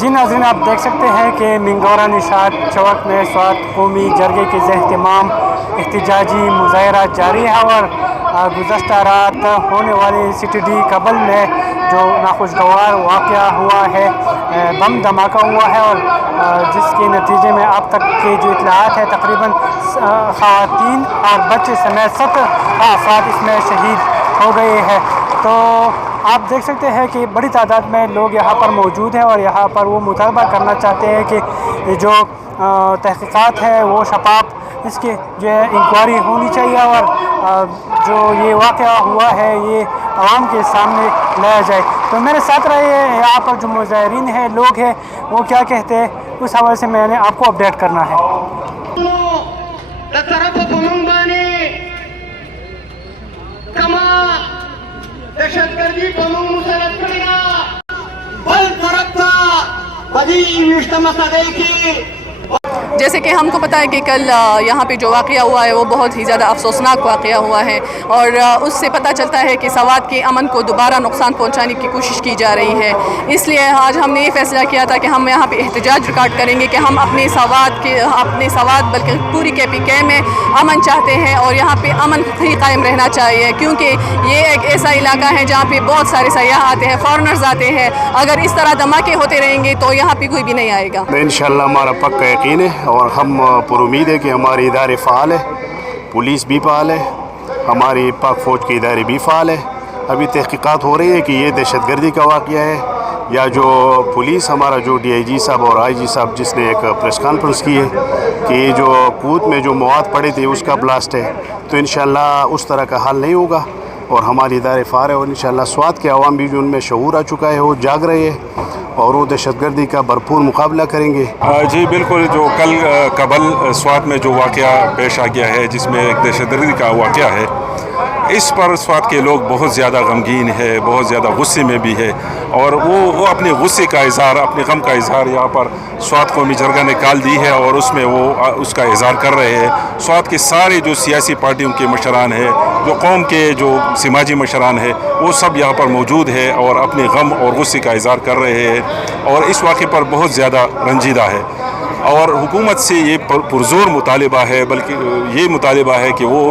جی ناظرین، آپ دیکھ سکتے ہیں کہ منگورہ نشاط چوک میں سوات قومی جرگے کے اہتمام احتجاجی مظاہرہ جاری ہے اور گزشتہ رات ہونے والی سٹی ڈی کابل میں جو ناخوشگوار واقعہ ہوا ہے، بم دھماکہ ہوا ہے اور جس کے نتیجے میں اب تک کی جو اطلاعات ہے تقریباً خواتین اور بچے سمیت 7 افراد اس میں شہید ہو گئے ہیں۔ تو آپ دیکھ سکتے ہیں کہ بڑی تعداد میں لوگ یہاں پر موجود ہیں اور یہاں پر وہ مطالبہ کرنا چاہتے ہیں کہ جو تحقیقات ہے وہ شفاف، اس کی جو ہے انکوائری ہونی چاہیے اور جو یہ واقعہ ہوا ہے یہ عوام کے سامنے لایا جائے۔ تو میرے ساتھ رہے یہاں پر جو مظاہرین ہیں، لوگ ہیں، وہ کیا کہتے ہیں اس حوالے سے میں نے آپ کو اپڈیٹ کرنا ہے۔ دہشت گردی بموں مسلط کرنا بل طرف بدی مشتمل کی۔ جیسے کہ ہم کو پتہ ہے کہ کل یہاں پہ جو واقعہ ہوا ہے وہ بہت ہی زیادہ افسوسناک واقعہ ہوا ہے اور اس سے پتہ چلتا ہے کہ سوات کے امن کو دوبارہ نقصان پہنچانے کی کوشش کی جا رہی ہے۔ اس لیے آج ہم نے یہ فیصلہ کیا تھا کہ ہم یہاں پہ احتجاج ریکارڈ کریں گے کہ ہم اپنے سوات بلکہ پوری KPK میں امن چاہتے ہیں اور یہاں پہ امن ہی قائم رہنا چاہیے، کیونکہ یہ ایک ایسا علاقہ ہے جہاں پہ بہت سارے سیاح آتے ہیں، فارنرز آتے ہیں۔ اگر اس طرح دھماکے ہوتے رہیں گے تو یہاں پہ کوئی بھی نہیں آئے گا۔ انشاءاللہ ہمارا پکا یقین ہے اور ہم پر امید ہے کہ ہمارے ادارے فعال ہے، پولیس بھی فعال ہے، ہماری پاک فوج کے ادارے بھی فعال ہے۔ ابھی تحقیقات ہو رہی ہے کہ یہ دہشت گردی کا واقعہ ہے یا جو پولیس ہمارا جو DIG صاحب اور IG صاحب جس نے ایک پریس کانفرنس کی ہے کہ یہ جو کوت میں جو مواد پڑے تھے اس کا بلاسٹ ہے، تو انشاءاللہ اس طرح کا حل نہیں ہوگا اور ہمارے ادارے فعال ہے اور انشاءاللہ سوات کے عوام بھی جو ان میں شعور آ چکا ہے وہ جاگ رہے ہیں اور وہ دہشت گردی کا بھرپور مقابلہ کریں گے۔ جی بالکل، جو کل کابل سوات میں جو واقعہ پیش آ گیا ہے جس میں ایک دہشت گردی کا واقعہ ہے، اس پر سوات کے لوگ بہت زیادہ غمگین ہے، بہت زیادہ غصے میں بھی ہے اور وہ اپنے غصے کا اظہار، اپنے غم کا اظہار یہاں پر سوات قومی جرگہ نے کال دی ہے اور اس میں وہ اس کا اظہار کر رہے ہیں۔ سوات کے سارے جو سیاسی پارٹیوں کے مشران ہیں، جو قوم کے جو سماجی مشران ہیں، وہ سب یہاں پر موجود ہے اور اپنے غم اور غصے کا اظہار کر رہے ہیں اور اس واقعے پر بہت زیادہ رنجیدہ ہے اور حکومت سے یہ پرزور مطالبہ ہے، بلکہ یہ مطالبہ ہے کہ وہ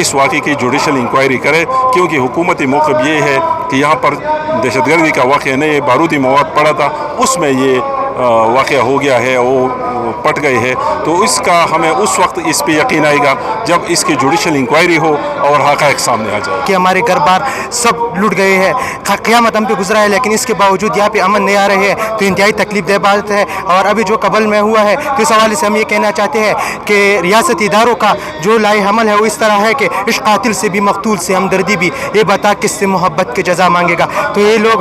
اس واقعے کی جوڈیشل انکوائری کرے، کیونکہ حکومتی موقف یہ ہے کہ یہاں پر دہشت گردی کا واقعہ نہیں، بارودی مواد پڑا تھا، اس میں یہ واقعہ ہو گیا ہے، وہ پٹ گئے ہیں۔ تو اس کا ہمیں اس وقت اس پہ یقین آئے گا جب اس کی جوڈیشل انکوائری ہو اور حقائق سامنے آ جائے کہ ہمارے گھر بار سب لٹ گئے ہیں، قیامت ہم پہ گزرا ہے، لیکن اس کے باوجود یہاں پہ امن نہیں آ رہے ہیں تو انتہائی تکلیف دہ بات ہے۔ اور ابھی جو کابل میں ہوا ہے تو اس حوالے سے ہم یہ کہنا چاہتے ہیں کہ ریاستی اداروں کا جو لائے حمل ہے وہ اس طرح ہے کہ اس قاتل سے بھی مقتول سے ہمدردی بھی، یہ بتا کس سے محبت کے جزا مانگے گا۔ تو یہ لوگ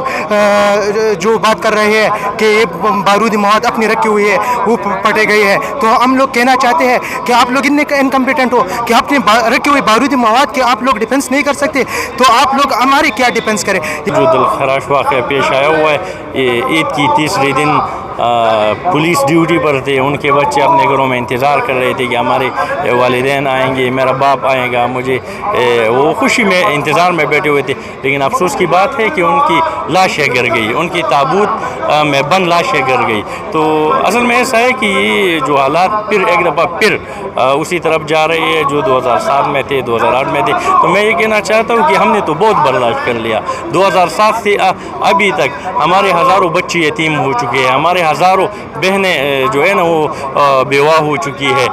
جو بات کر رہے ہیں کہ یہ بارودی مواد اپنی رکھی ہوئی ہے وہ پٹے گئے ہیں، تو ہم لوگ کہنا چاہتے ہیں کہ آپ لوگ انکمپیٹنٹ ہو کہ اپنے رکھی ہوئی بارودی مواد کے آپ لوگ ڈیفنس نہیں کر سکتے، تو آپ لوگ ہماری کیا ڈیفنس کریں۔ جو دلخراش واقعہ پیش آیا ہوا ہے، یہ عید کی تیسرے دن پولیس ڈیوٹی پر تھے، ان کے بچے اپنے گھروں میں انتظار کر رہے تھے کہ ہمارے والدین آئیں گے، میرا باپ آئے گا، مجھے وہ خوشی میں انتظار میں بیٹھے ہوئے تھے، لیکن افسوس کی بات ہے کہ ان کی لاشیں گر گئی، ان کی تابوت میں بند لاشیں گر گئی۔ تو اصل میں ایسا ہے کہ یہ جو حالات پھر ایک دفعہ پھر اسی طرف جا رہے ہیں جو 2007 میں تھے، 2008 میں تھے۔ تو میں یہ کہنا چاہتا ہوں کہ ہم نے تو بہت برداشت کر لیا، 2007 سے ابھی تک ہمارے ہزاروں بچے یتیم ہو چکے ہیں، ہمارے ہزاروں بہنیں جو ہے نا وہ بیوہ ہو چکی ہے،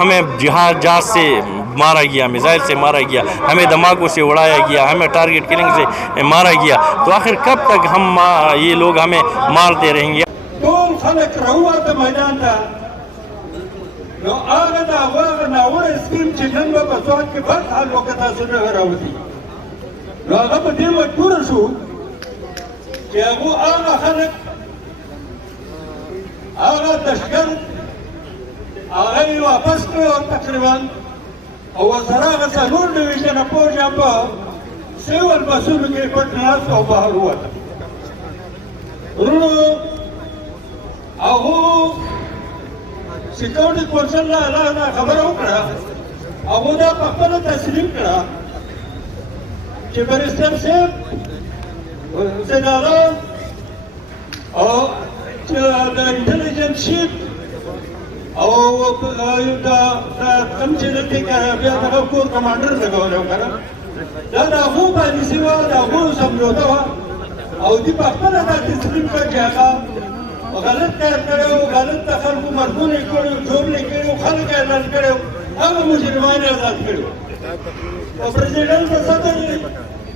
ہمیں جہاز سے مارا گیا، میزائل سے مارا گیا، ہمیں دھماکوں سے اڑایا گیا، ہمیں ٹارگٹ کلنگ سے مارا گیا۔ تو آخر کب تک ہم یہ لوگ ہمیں مارتے رہیں گے؟ ټول خلک راووت میدان ته، نو هغه د هغه ناوړه سکیم چې نن به په سوات کې بد حال وکړه تاسو نه راوځي، نو هغه په دې مجبوره شو چې هغه خلک هغه دهشتګرد هغه یې واپس کړه تقریبا، او ورسره هغه څلور ډویژنه پوځ هم په سیول بسونو کې پټ ناست او بهر ووته. وروڼو هغو سیکورټي کونسل نه خبره وکړه، هغو دا په خپله تسلیم کړه چې بریسټر صاحب زیدالان او د انټيليجنس شیپ او دا کوم چې دلته بیا د کور کمانډر لګول و کنه دا د هغو پالیسي وه د هغو سمجوته وه او دوی په خپله دا تسلیم کړه چې هغه غلط کار کړی و غلط د خلکو مرګونه یې کړي وو جوړ یې کړي وو خلک یې اعلان کړی وو هغه مجرمان یې آزاد کړي وو او پرزیډنټ په صدر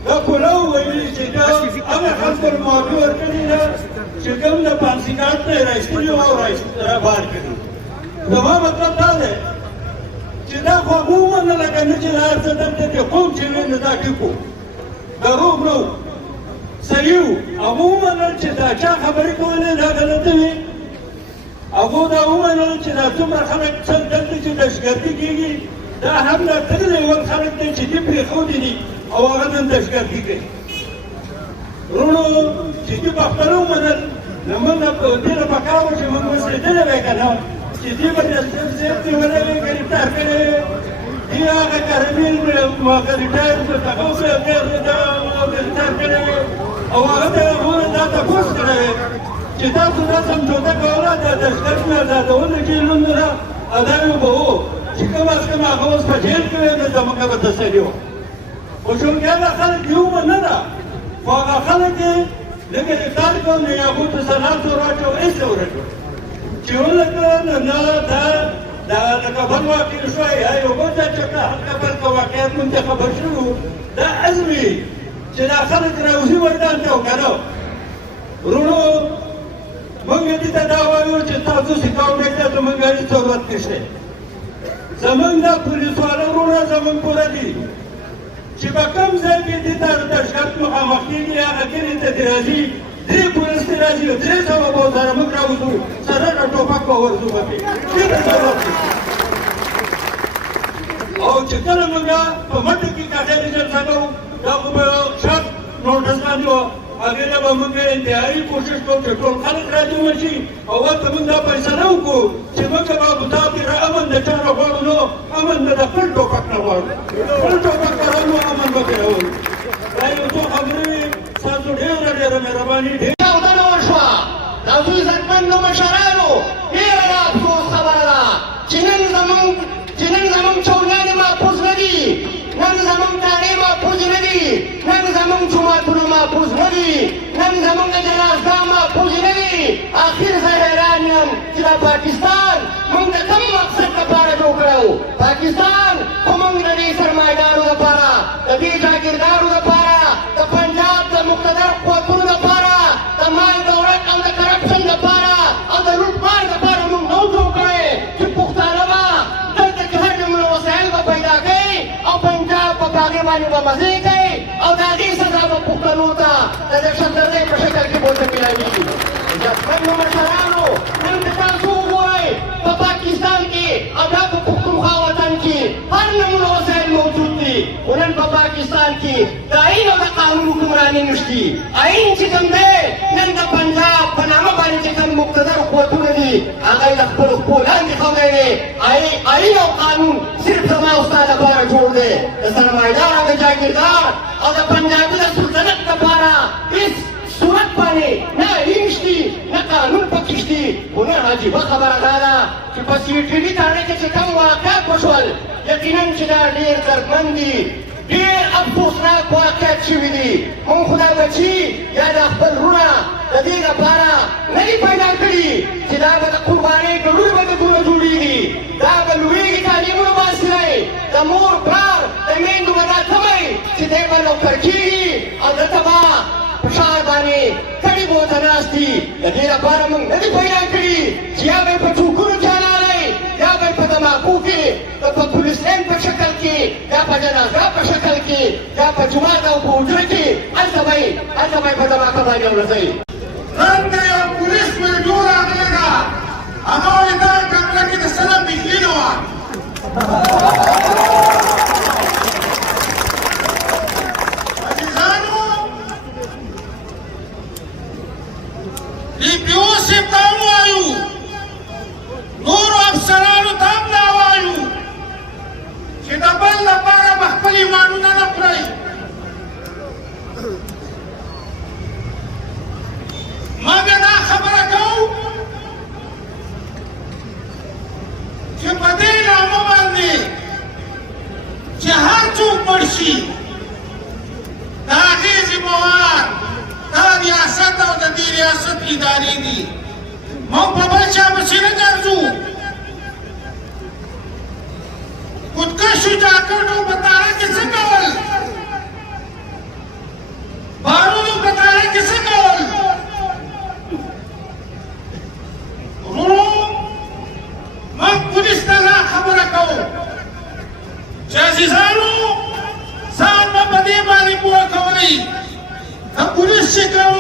دا کولاو ویلي چې دا هغه خلکو معافي ورکړې ده چې کوم د پانسي کارت نه یې رایستلي وو او رابار کړي زما مطلب دا دی چې دا خو هغه ومنله که نه چې دا هر څه دلته د قوم چې وي نو دا ټیک وو دروغ نه وو صحیح وو هغه ومنل چې دا چا خبرې کولې دا غلطه وي هغو دا ومنل چې دا څومره خلک دلته چې دهشتګردي کېږي دا هم دا تر لیول خلک دی چې دې پرېښودي دي او هغه نن دهشتګردي کوي وروڼو چې دوی په خپله ومنل نو موږ دې له پکار وو چې موږ وسېدلی وی که نه چې دوی به نصیب صاحب نیولی وی ګرفتار کړی وی دوی هغه کرمیل ریټایر دغه ګرفتار کړی وی او هغه ته هغوی دا تپوس کړی وی چې تاسو دا سمجوته کوله دا دهشتګرد مې ازادولو جیلونو نه ادا یې به وو چې کم از کم هغه اوس په جیل کې وی نو زموږ به تسلي وه خو چونکې هغه خلک یې ومنله خو هغه خلک یې لږ اقرار کړل نو یې هغوی ته سلام ور واچو هېڅ یې ورکړل چې ولکه نه دا لکه بل واقع شوی یا یو بل ځای چې هلته بل که واقعیت موږ ته خبر شوي دا عزمي چې دا خلک راوځي میدان ته که نه وروڼو موږ دې ته دا وایو چې تاسو سکاونټ ته زموږ هېڅ ضرورت نشته زموږ دا پولیس والا وروڼه زموږ پوره دي چې په کوم ځای کې دې ته دهشت مخامخ کېږي هغه ګیرې ته دې راځي درې پولیس دې راځي 300 به ورسره موږ راوځو سره د ټوپک به ورځو پکې ډېر ضرورت دی او چې کله موږ په مټه کې کاټه ریزلټ کوو دا خو به شرط نوټس باندې وو هغې نه به موږ انتهایي کوشش کوو چې ټول خلک راجمع شي او هلته موږ دا فیصله وکړو چې موږ به دا پرې امن د چا نه غواړو نو امن به د خپل ټوپک نه غواړو خپل ټوپک به راوړو امن به پرې راوړو دا یو څو خبرې وې ستاسو ډېره ډېره مهرباني چاودنه وشوه د دوی عزتمندو مشرانو ډېره د افسوس خبره ده چې نن زموږ چوګانې محفوظ نه دي نن زموږ تاڼې محفوظ نه دي نن زموږ جوماتونه محفوظ نه دي نن زموږ جنازګاه محفوظ نه دي آخر زه حیران یم چې دا پاکستان موږ د کوم مقصد لپاره جوړ کړی و پاکستان خو موږ د دې سرمایهدارو لپاره د دې جاګیردارو لپاره د پنجاب د مقتدر قوتونو لپاره د مال دولت او د کرپشن لپاره او د لوټمار لپاره موږ نو جوړ کړی چې پښتانه به دلته کې هر ډول وسایل به پیدا کوي او پنجاب په هغې باندې به مزې کوي او د هغې سزا به پښتنو ته د دهشتګردۍ په شکل کې ورته میلاویږي عزتمندو مشرانو نن که تاسو وګورئ په پاکستان کې او دا په پښتونخوا وطن کې هر نمونه وسایل موجود دي خو نن په پاکستان کې د آئین او د قانون حکمراني نشتي آئین چې کوم دی نن د پنجاب په نامه باندې چې کوم مقتدر قوتونه دي هغه یې د خپلو پښو لاندې ښودی دی آئین او قانون صرف زما او ستا لپاره جوړ دی د سرمایهدار او د جاګیردار او د پنجابي د سلطنت لپاره هېڅ صورت باندې نه آئین شتي نه قانون پکې شتي خو نن عجیبه خبره دا ده چې په سیټلي تاڼې کې چې کوم واقعات وشول یقینا چې دا ډېر دردمند دي ډېر افسوسناک واقعات شوي دي موږ خدای بچي یا د خپل وروڼه د دې لپاره نه دي پیدا کړي چې دا به د قربانۍ ګډون بدتونه جوړېږي دا به لویږي تعلیمونه به حاصلوي د مور پلار د میندو به دا تمئ چې دی به نوکر کېږي او دلته به په ښار باندې کډې به ورته ناست دي د دې لپاره موږ نه دي پیدا کړي چې یا به یې په چوکونو کې حلالوئ یا به یې په دماغو کې په پولیس لین په شکل کې یا په جنازګاه په شکل کې یا په جومات او په حجره کې هلته به یې په دماغه باندې ورځئ نن د یو پولیس ویډیو راغلی ده هغه وایي دا کمره کې د سلم بجلي نه وه عزیزانو DPO صاحب ته هم وایو نورو افسرانو ته هم دا وایو چې د بل لپاره به خپل ایمانونه نه خورئ ما بیا دا خبره کوو ادارې دي موږ په بل چا پسې نه ګرځو خودکشو جاکټو په تاره کې څه کول بارودو په تاره کې څه کول ورونو موږ پولیس ته دا خبره کوو چې عزیزانو ځان به په دې باندې پوه کوئ د پولیس چې کوم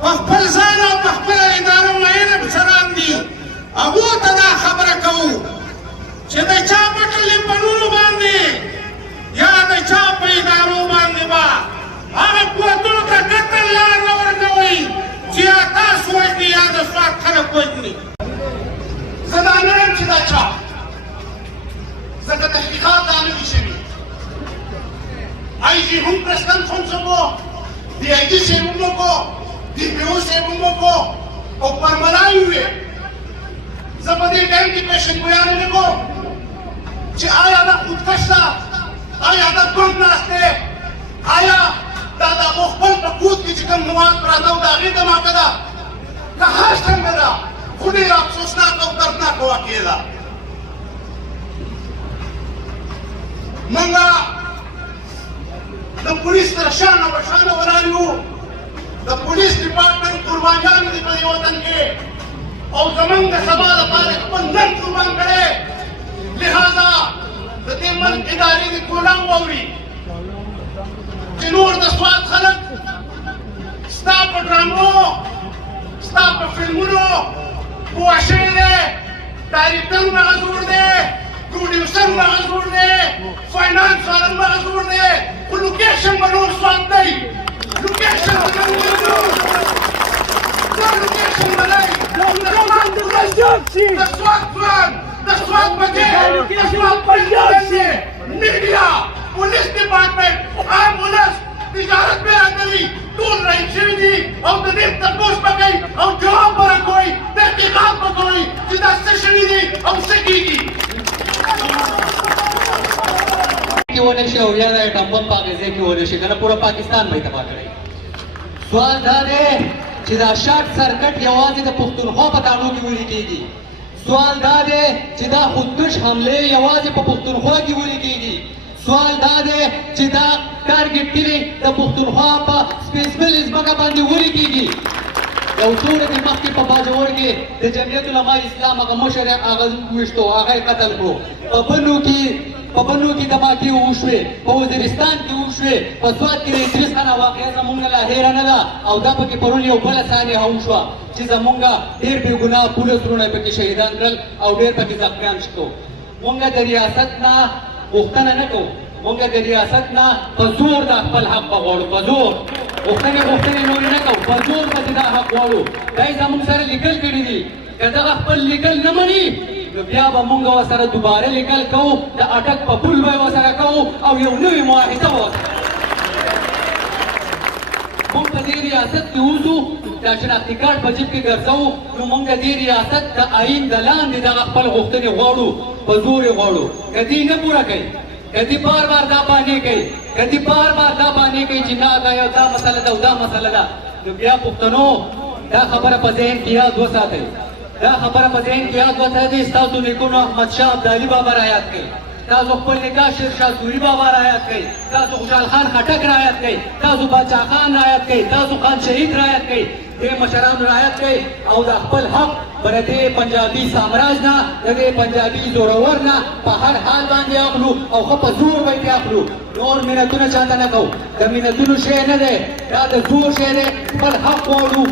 په خپل ځان او په خپله اداره معین افسران دي هغو ته دا خبره کوو چې د چا په ټلیفونونو باندې یا د چا په ادارو باندې به هغه قوتونو ته قطعا لار نه ورکوئ چې یا تاسو وژني یا د سوات خلک وژني زه دا نه یم چې دا چا ځکه تحقیقات دا نه دي شوي IG هم پرستان خونڅو DIG صاحب هم وکړو DPO صاحب هم وکړو او پرملای وې زه په دې ټایم کې پېژندګلوي نه کوم چې آیا دا خودکش ده آیا دا ګوند ناست دی آیا دا د هغو خپل په کود کې چې کوم مواد پراته وو د هغې دماغه ده که هر څنګه ده خو ډېره افسوسناکه او دردناکه واقع ده موږ د پولیس تر شانه بشانه ولاړ یو د پولیس ډپارټمنټ قربانیان دي په دې وطن کې او زمونږ د سبا لپاره خپل نن قربان کړی لہذا د دې ملک ادارې دې کولام واوري چې نور د سوات خلک ستا په ډرامو ستا په فلمونو پوه شوي دی ډایرکټر هغه جوړ دی پروډیوسر هغه جوړ دی فاینانس والا هغه جوړ دی خو لوکیشن به نور سوات دی لوکیشن به نور لوکیشن به دی د سوات ځوان د سوات بچې د سوات پنجابي میډیا پولیس ډپارټمنټ عام ولس تجارت به راغلي ټول راځي شوي دي او د دې تپوس به کوي او جواب به راکوي تحقیقات به کوي چې دا څه شوي دي او څه کېږي کې ونه شي او یا د اټم بم په هغې ځای کې ونه شي که نه پوره پاکستان به یې تباه کړی سوال دا دی چې دا شارټ سرکټ یوازې د پښتونخوا په تاڼو کې ولې کېږي سوال دا دی چې دا خودکش حملې یوازې په پښتونخوا کې ولې کېږي سوال دا دی چې دا ټارګټ کلینګ د پښتونخوا په سپېسیفل ځمکه باندې ولې کېږي یو څو ورځې مخکې په باجوړ کې د جمعیت علماء اسلام هغه مشر هغه وویشتو هغه یې قتل کړو په بنو کې دماکې وشوې په وزیرستان کې وشوې په سوات کې د ادریس خان واقعه زموږ لا هیره نه ده او دا پکې پرون یو بله ثانیه هم شوه چې زموږ ډېر بې ګناه پولیس وروڼه پکې شهیدان کړل او ډېر پکې زخمیان شو موږ د ریاست نه غوښتنه نه کوو موږ د ریاست نه په زور د خپل حق به غواړو په زور غوښتنې نورې نه کوو په زور به دا حق غواړو دا یې زموږ سره لیکل کړي دي که دغه خپل لیکل نه مني نو بیا به موږ ورسره دوباره لیکل کوو د اټک په پل به یې ورسره کوو او یو نوې معاهده به ورسره موږ په دې ریاست کې اوسو دا شناختي کارت په جیب کې ګرځوو نو موږ د دې ریاست د آیین د لاندې دغه خپل غوښتنې غواړو په زور یې غواړو که دې نه پوره کوي کدی بار بار دا باندې کوي کدی بار بار دا باندې کوي چې نه دا یو دا مسله ده او دا مسله ده نو بیا پښتنو دا خبره په ذهن کې یاد وساتئ دا خبره په ذهن کې یاد وساتئ ستاسو نیکونو احمد شاه ابدالي بابا را یاد کړئ تاسو خپل نکاح شیر شاه سوري بابا را یاد کړئ تاسو خوشحال خان خټک را یاد کړئ تاسو باچا خان را یاد کړئ تاسو خان شهید را یاد کړئ دې مشرانو را یاد کړئ او د خپل حق پر دې پنجابي سامراج نه د دې پنجابي زورور نه په هر حال باندې اخلو او ښه په زور به یې اخلو نور مینتونه چاته نه کوو د مینتونو شی نه دی دا د زور شی دی خپل حق غواړو